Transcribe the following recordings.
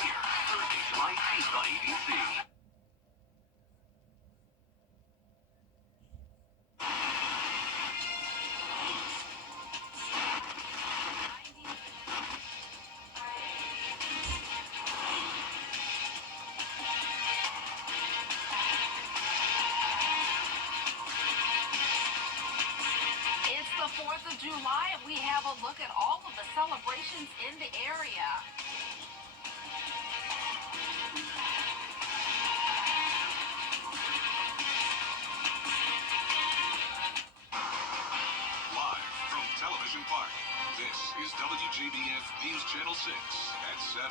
Here, Thursday, July 8th on ABC. It's the 4th of July, and we have a look at all of the celebrations in the area. Live from Television Park, this is WJBF News Channel 6 at 7.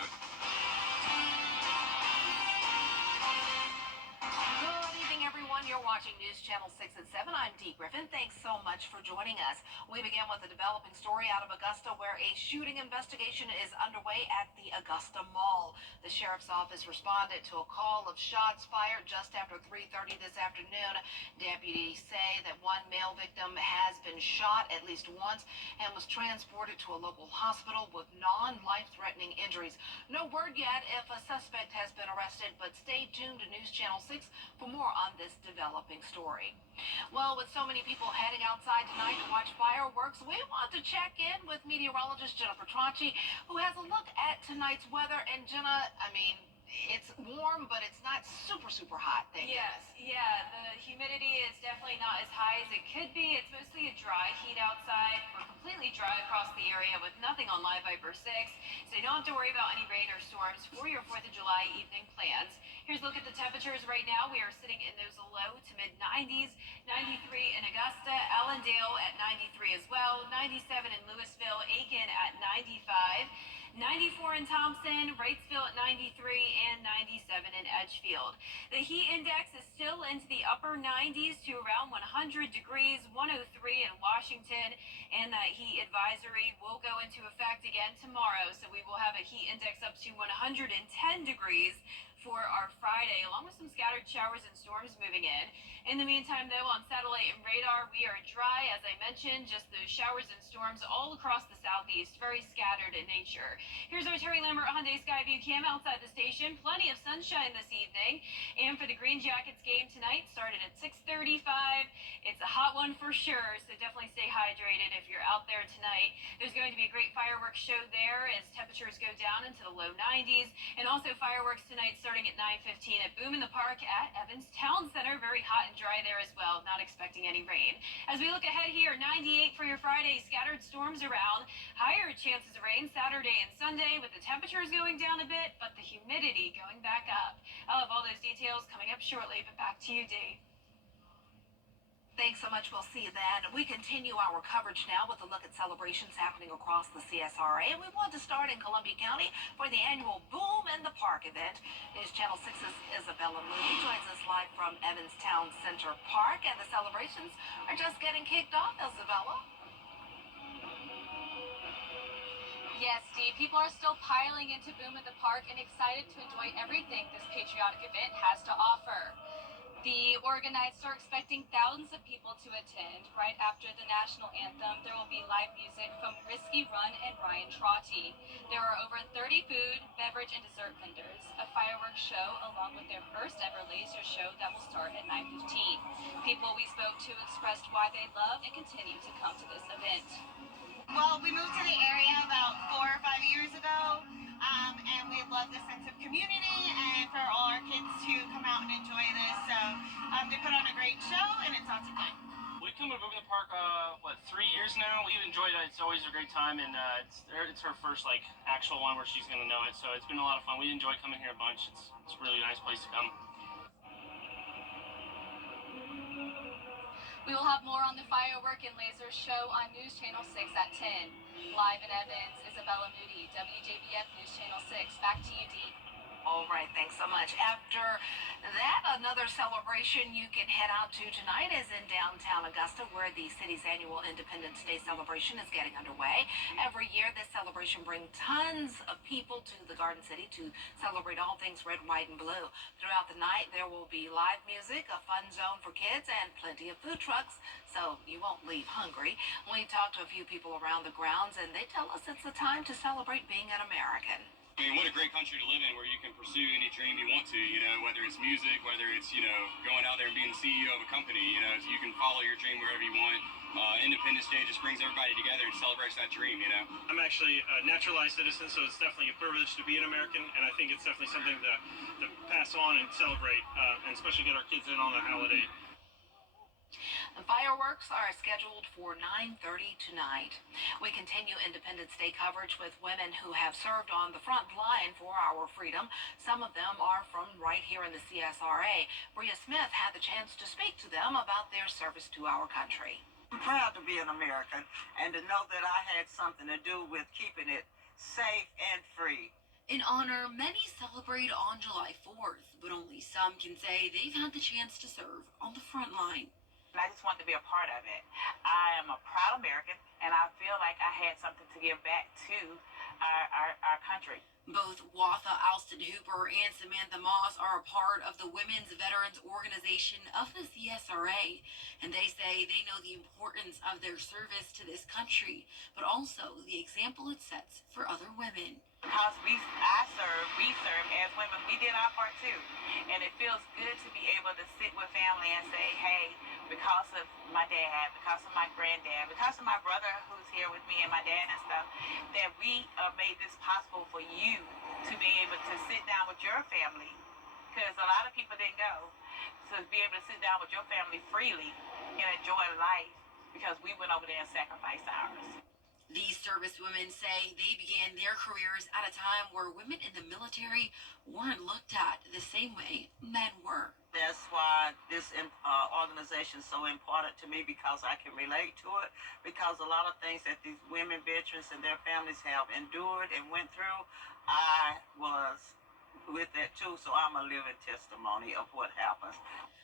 Good evening, everyone. You're watching News Channel 6 at 7. I'm Dee Griffin. Thanks so much for joining us. We begin with a developing story out of Augusta where a shooting investigation is underway at the Augusta Mall. The sheriff's office responded to a call of shots fired just after 3:30 this afternoon. Deputies say that one male victim has been shot at least once and was transported to a local hospital with non-life-threatening injuries. No word yet if a suspect has been arrested, but stay tuned to News Channel 6 for more on this developing story. Well, with so many people heading outside tonight to watch fireworks, we want to check in with meteorologist Jennifer Tracci, who has a look at tonight's weather. And Jenna, it's warm, but it's not super hot. Yes, yeah, the humidity is definitely not as high as it could be. It's mostly a dry heat outside. We're completely dry across the area with nothing on Live Viper 6, so you don't have to worry about any rain or storms for your 4th of July evening plans. Here's a look at the temperatures right now. We are sitting in those low to mid 90s, 93 in Augusta, Allendale at 93 as well, 97 in Louisville, Aiken at 95. 94 in Thompson, Wrightsville at 93, and 97 in Edgefield. The heat index is still into the upper 90s to around 100 degrees, 103 in Washington, and that heat advisory will go into effect again tomorrow, so we will have a heat index up to 110 degrees for our Friday, along with some scattered showers and storms moving in. In the meantime, though, on satellite and radar, we are dry, as I mentioned, just those showers and storms all across the southeast, very scattered in nature. Here's our Terry Lambert Hyundai Skyview cam outside the station. Plenty of sunshine this evening. And for the Green Jackets game tonight, started at 6:35. It's a hot one for sure, so definitely stay hydrated if you're out there tonight. There's going to be a great fireworks show there as temperatures go down into the low 90s. And also fireworks tonight starting at 9:15 at Boom in the Park at Evans Town Center. Very hot and dry there as well. Not expecting any rain. As we look ahead here, 98 for your Friday. Scattered storms around. Higher chances of rain Saturday and Sunday with the temperatures going down a bit, but the humidity going back up. I'll have all those details coming up shortly, but back to you, Dee. Thanks so much. We'll see you then. We continue our coverage now with a look at celebrations happening across the CSRA. And we want to start in Columbia County for the annual Boom in the Park event. News Channel 6's Isabella Mooney joins us live from Evans Town Center Park. And the celebrations are just getting kicked off, Isabella. Yes, Steve, people are still piling into Boom in the Park and excited to enjoy everything this patriotic event has to offer. The organizers are expecting thousands of people to attend. Right after the national anthem, there will be live music from Risky Run and Ryan Trotty. There are over 30 food, beverage, and dessert vendors, a fireworks show, along with their first ever laser show that will start at 9:15. People we spoke to expressed why they love and continue to come to this event. Well, we moved to the area about 4 or 5 years ago, and we love the sense of community and for all our kids to come out and enjoy this. So they put on a great show, and it's lots of fun. We come to Boom in the Park, 3 years now. We've enjoyed it. It's always a great time, and it's her first actual one where she's gonna know it. So it's been a lot of fun. We enjoy coming here a bunch. It's a really nice place to come. We will have more on the firework and laser show on News Channel 6 at 10. Live in Evans, Isabella Moody, WJBF News Channel 6. Back to you, Dee. All right, thanks so much. After that, another celebration you can head out to tonight is in downtown Augusta, where the city's annual Independence Day celebration is getting underway. Every year, this celebration brings tons of people to the Garden City to celebrate all things red, white, and blue. Throughout the night, there will be live music, a fun zone for kids, and plenty of food trucks, so you won't leave hungry. We talked to a few people around the grounds, and they tell us it's the time to celebrate being an American. I mean, what a great country to live in where you can pursue any dream you want to, whether it's music, whether it's, going out there and being the CEO of a company, so you can follow your dream wherever you want. Independence Day just brings everybody together and celebrates that dream. I'm actually a naturalized citizen, so it's definitely a privilege to be an American, and I think it's definitely something to pass on and celebrate, and especially get our kids in on the holiday. The fireworks are scheduled for 9:30 tonight. We continue Independence Day coverage with women who have served on the front line for our freedom. Some of them are from right here in the CSRA. Bria Smith had the chance to speak to them about their service to our country. I'm proud to be an American and to know that I had something to do with keeping it safe and free. In honor, many celebrate on July 4th, but only some can say they've had the chance to serve on the front line. And I just wanted to be a part of it. I am a proud American, and I feel like I had something to give back to our country. Both Watha Alston Hooper and Samantha Moss are a part of the Women's Veterans Organization of the CSRA, and they say they know the importance of their service to this country, but also the example it sets for other women. Because we serve as women, we did our part too. And it feels good to be able to sit with family and say, hey, because of my dad, because of my granddad, because of my brother who's here with me and my dad and stuff, that we made this possible for you to be able to sit down with your family. Because a lot of people didn't go. So to be able to sit down with your family freely and enjoy life because we went over there and sacrificed ours. These servicewomen say they began their careers at a time where women in the military weren't looked at the same way men were. That's why this organization is so important to me, because I can relate to it, because a lot of things that these women veterans and their families have endured and went through, I was with that too, so I'm a living testimony of what happens.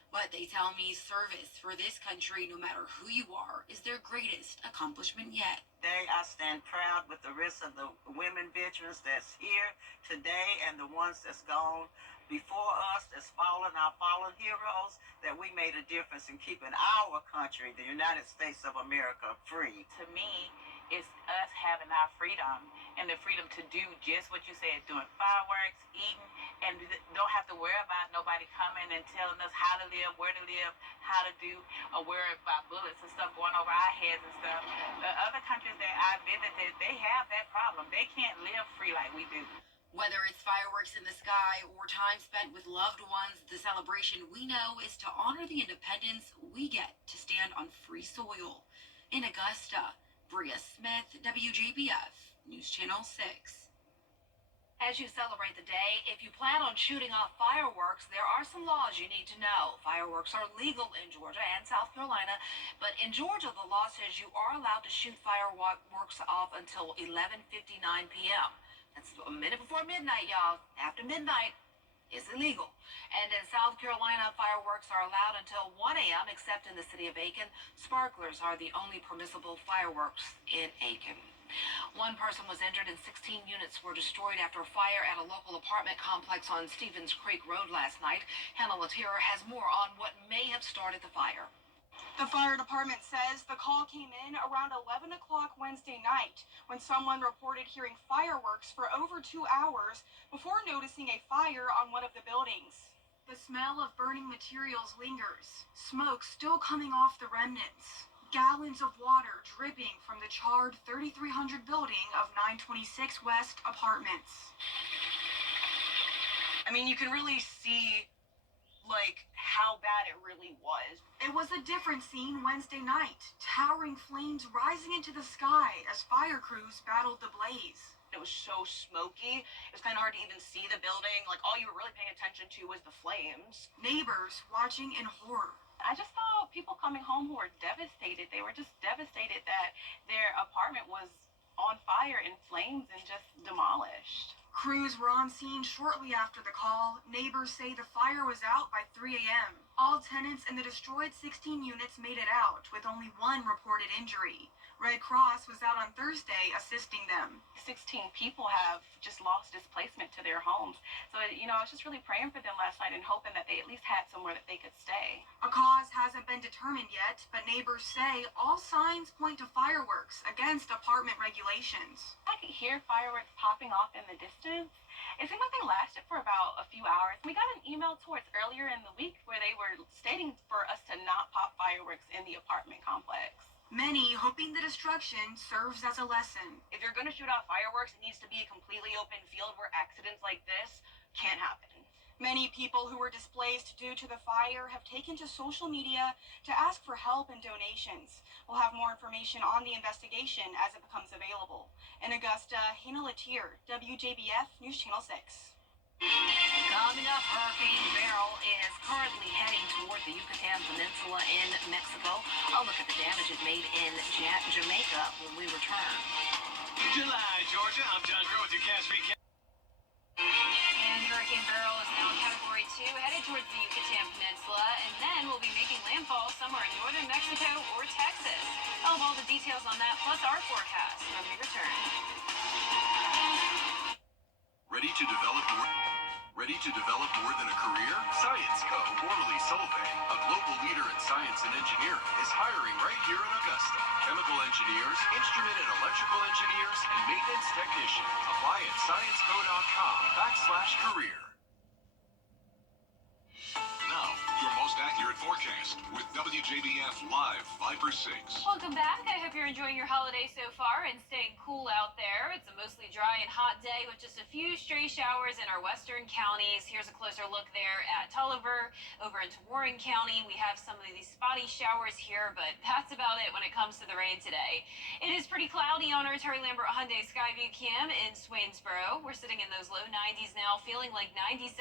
But they tell me service for this country, no matter who you are, is their greatest accomplishment yet. Today, I stand proud with the rest of the women veterans that's here today and the ones that's gone before us, that's fallen, our fallen heroes, that we made a difference in keeping our country, the United States of America, free. To me, it's us having our freedom and the freedom to do just what you said, doing fireworks, eating, and don't have to worry about nobody coming and telling us how to live, where to live, how to do, or worry about bullets and stuff going over our heads and stuff. The other countries that I visited, they have that problem. They can't live free like we do. Whether it's fireworks in the sky or time spent with loved ones, the celebration we know is to honor the independence we get to stand on free soil. In Augusta, Bria Smith, WJBF, News Channel 6. As you celebrate the day, if you plan on shooting off fireworks, there are some laws you need to know. Fireworks are legal in Georgia and South Carolina, but in Georgia, the law says you are allowed to shoot fireworks off until 11:59 p.m. That's a minute before midnight, y'all. After midnight, it's illegal. And in South Carolina, fireworks are allowed until 1 a.m., except in the city of Aiken. Sparklers are the only permissible fireworks in Aiken. One person was injured and 16 units were destroyed after a fire at a local apartment complex on Stevens Creek Road last night. Hannah Latimer has more on what may have started the fire. The fire department says the call came in around 11 o'clock Wednesday night when someone reported hearing fireworks for over 2 hours before noticing a fire on one of the buildings. The smell of burning materials lingers, smoke still coming off the remnants. Gallons of water dripping from the charred 3300 building of 926 West Apartments. I mean, you can really see how bad it really was. It was a different scene Wednesday night. Towering flames rising into the sky as fire crews battled the blaze. It was so smoky. It was kind of hard to even see the building. All you were really paying attention to was the flames. Neighbors watching in horror. I just saw people coming home who were devastated. They were just devastated that their apartment was on fire in flames and just demolished. Crews were on scene shortly after the call. Neighbors say the fire was out by 3 a.m. All tenants in the destroyed 16 units made it out, with only one reported injury. Red Cross was out on Thursday assisting them. 16 people have just lost displacement to their homes. So, I was just really praying for them last night and hoping that they at least had somewhere that they could stay. A cause hasn't been determined yet, but neighbors say all signs point to fireworks against apartment regulations. I could hear fireworks popping off in the distance. It seemed like they lasted for about a few hours. We got an email towards earlier in the week where they were stating for us to not pop fireworks in the apartment complex. Many hoping the destruction serves as a lesson. If you're going to shoot off fireworks, it needs to be a completely open field where accidents like this can't happen. Many people who were displaced due to the fire have taken to social media to ask for help and donations. We'll have more information on the investigation as it becomes available. In Augusta, Hannah Latier, WJBF News Channel 6. Coming up, Hurricane Beryl is currently heading toward the Yucatan Peninsula in Mexico. I'll look at the damage it made in Jamaica when we return. July, Georgia. I'm John Crow with your Cash Recap. And Hurricane Beryl is now Category 2, headed towards the Yucatan Peninsula, and then will be making landfall somewhere in northern Mexico or Texas. I'll have all the details on that, plus our forecast when we return. Ready to develop more than a career? Science Co., formerly Solvay, a global leader in science and engineering, is hiring right here in Augusta. Chemical engineers, instrument and electrical engineers, and maintenance technicians. Apply at scienceco.com/career. Now, your most accurate forecast with WJBF Live 5 for 6. Welcome back. I hope you're enjoying your holiday so far and staying cool out there. It's a mostly dry and hot day with just a few stray showers in our western counties. Here's a closer look there at Tulliver. Over into Warren County, we have some of these spotty showers here, but that's about it when it comes to the rain today. It is pretty cloudy on our Terry Lambert Hyundai Skyview Cam in Swainsboro. We're sitting in those low 90s now, feeling like 97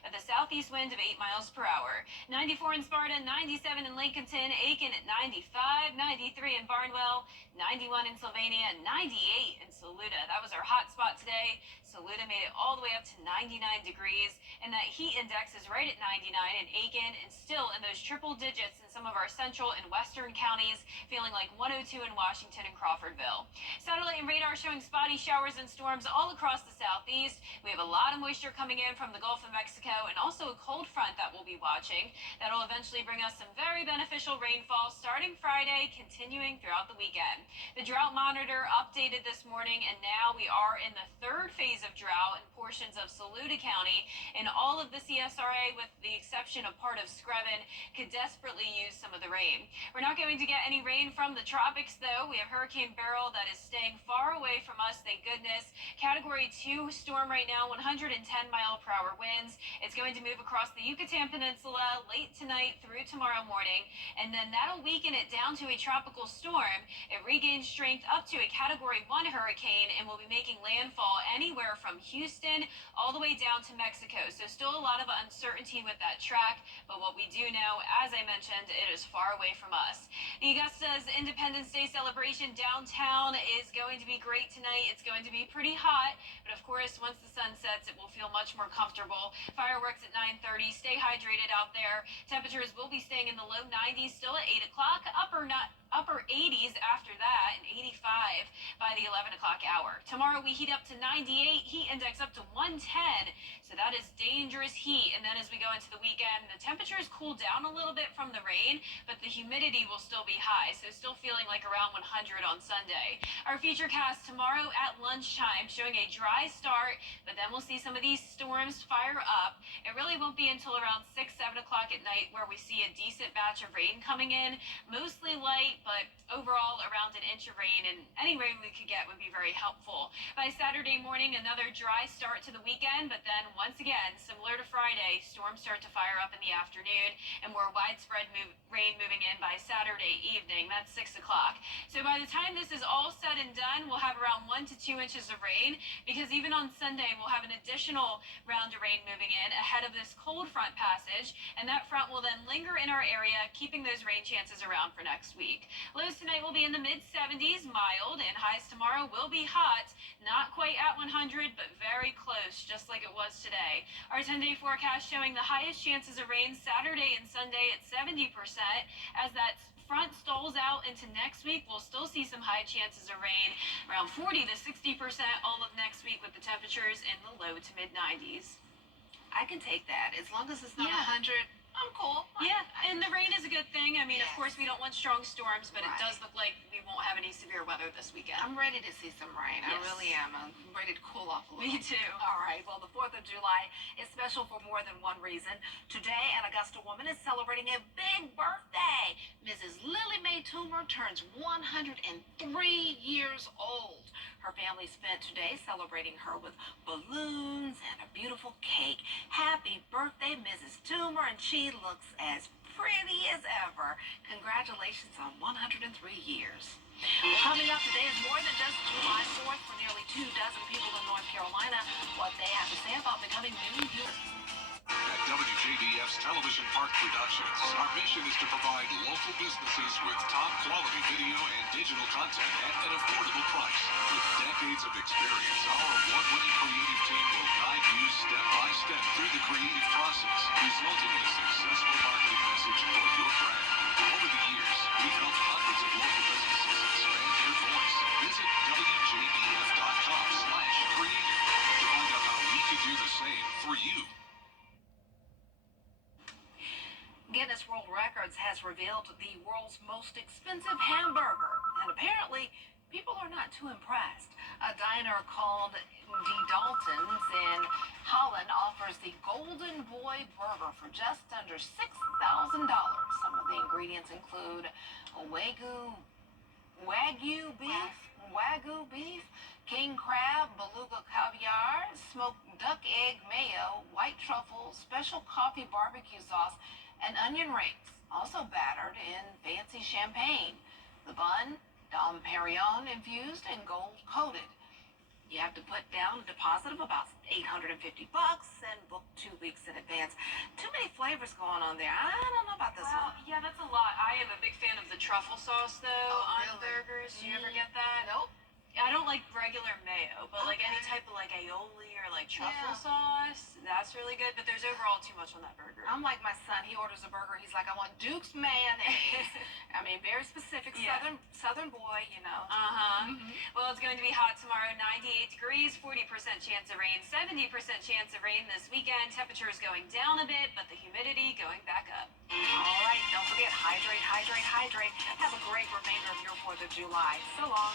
with a southeast wind of 8 miles per hour. 94 in Sparta, 97 in Lincolnton, Aiken at 95, 93 in Barnwell, 91 in Sylvania, 98 in Saluda. That was our hot spot today. Saluda made it all the way up to 99 degrees, and that heat index is right at 99 in Aiken and still in those triple digits in some of our central and western counties, feeling like 102 in Washington and Crawfordville. Satellite and radar showing spotty showers and storms all across the southeast. We have a lot of moisture coming in from the Gulf of Mexico and also a cold front that we'll be watching. That'll eventually bring us some very beneficial rainfall starting Friday, continuing throughout the weekend. The drought monitor updated this morning, and now we are in the third phase of drought in portions of Saluda County, and all of the CSRA, with the exception of part of Screven, could desperately use some of the rain. We're not going to get any rain from the tropics, though. We have Hurricane Beryl that is staying far away from us, thank goodness. Category 2 storm right now, 110-mile-per-hour winds. It's going to move across the Yucatan Peninsula late tonight through tomorrow morning, and then that'll weaken it down to a tropical storm. It regains strength up to a Category 1 hurricane and will be making landfall anywhere from Houston all the way down to Mexico. So still a lot of uncertainty with that track, but what we do know, as I mentioned, it is far away from us. The Augusta's Independence Day celebration downtown is going to be great tonight. It's going to be pretty hot, but of course, once the sun sets, it will feel much more comfortable. Fireworks at 9:30. Stay hydrated out there. Temperatures will be staying in the low 90s still at 8 o'clock, upper 80s after that, and 85 by the 11 o'clock hour. Tomorrow we heat up to 98, heat index up to 110, so that is dangerous heat. And then as we go into the weekend, the temperatures cool down a little bit from the rain, but the humidity will still be high, so still feeling like around 100 on Sunday. Our feature cast tomorrow at lunchtime showing a dry start, but then we'll see some of these storms fire up. It really won't be until around 6, 7 o'clock at night where we see a decent batch of rain coming in, mostly light, but overall around an inch of rain, and any rain we could get would be very helpful. By Saturday morning, another dry start to the weekend, but then once again, similar to Friday, storms start to fire up in the afternoon and more widespread rain moving in by Saturday evening. That's 6 o'clock. So by the time this is all said and done, we'll have around 1 to 2 inches of rain, because even on Sunday, we'll have an additional round of rain moving in ahead of this cold front passage, and that front will then linger in our area, keeping those rain chances around for next week. Lows tonight will be in the mid-70s, mild, and highs tomorrow will be hot. Not quite at 100, but very close, just like it was today. Our 10-day forecast showing the highest chances of rain Saturday and Sunday at 70%, as that front stalls out into next week. We'll still see some high chances of rain, around 40 to 60% all of next week, with the temperatures in the low to mid 90s. I can take that as long as it's not Yeah. 100. I'm cool. Yeah, and the rain is a good thing. I mean, Yes. of course, we don't want strong storms, but Right. it does look like we won't have any severe weather this weekend. I'm ready to see some rain. Yes. I really am. I'm ready to cool off a little. Me too. All right. Well, the 4th of July is special for more than one reason. Today, an Augusta woman is celebrating a big birthday. Mrs. Lily Mae Toomer turns 103 years old. Her family spent today celebrating her with balloons and a beautiful cake. Happy birthday, Mrs. Toomer, and she looks as pretty as ever. Congratulations on 103 years. Well, coming up today is more than just July 4th for nearly 24 people in North Carolina. What they have to say about becoming new youth. At WJBF's Television Park Productions, our mission is to provide local businesses with top quality video and digital content at an affordable price. With decades of experience, our award-winning creative team will guide you step by step through the creative process, resulting in a successful marketing message for your brand. Over the years, we've helped hundreds of local businesses expand their voice. Visit WJBF.com/creative to find out how we can do the same for you. Guinness World Records has revealed the world's most expensive hamburger, and apparently people are not too impressed. A diner called De Dalton's in Holland offers the Golden Boy Burger for just under $6,000. Some of the ingredients include Wagyu beef, king crab, beluga caviar, smoked duck egg mayo, white truffle, special coffee barbecue sauce, and onion rings, also battered in fancy champagne. The bun, Dom Perignon infused and gold coated. You have to put down a deposit of about $850 and book 2 weeks in advance. Too many flavors going on there. I don't know about this Well, one. yeah, that's a lot. I am a big fan of the truffle sauce, though, Oh, on really? burgers. Do you ever get that? Nope. I don't like regular mayo, but like any Okay. type of like aioli or like truffle Yeah. sauce, that's really good. But there's overall too much on that burger. I'm like my son. He orders a burger. He's like, I want Duke's mayonnaise. I mean, very specific. Yeah. Southern boy, you know. Well, it's going to be hot tomorrow, 98 degrees, 40% chance of rain, 70% chance of rain this weekend. Temperatures going down a bit, but the humidity going back up. All right. Don't forget, hydrate, hydrate, hydrate. Have a great remainder of your 4th of July. So long.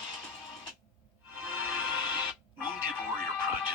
Wounded Warrior Project.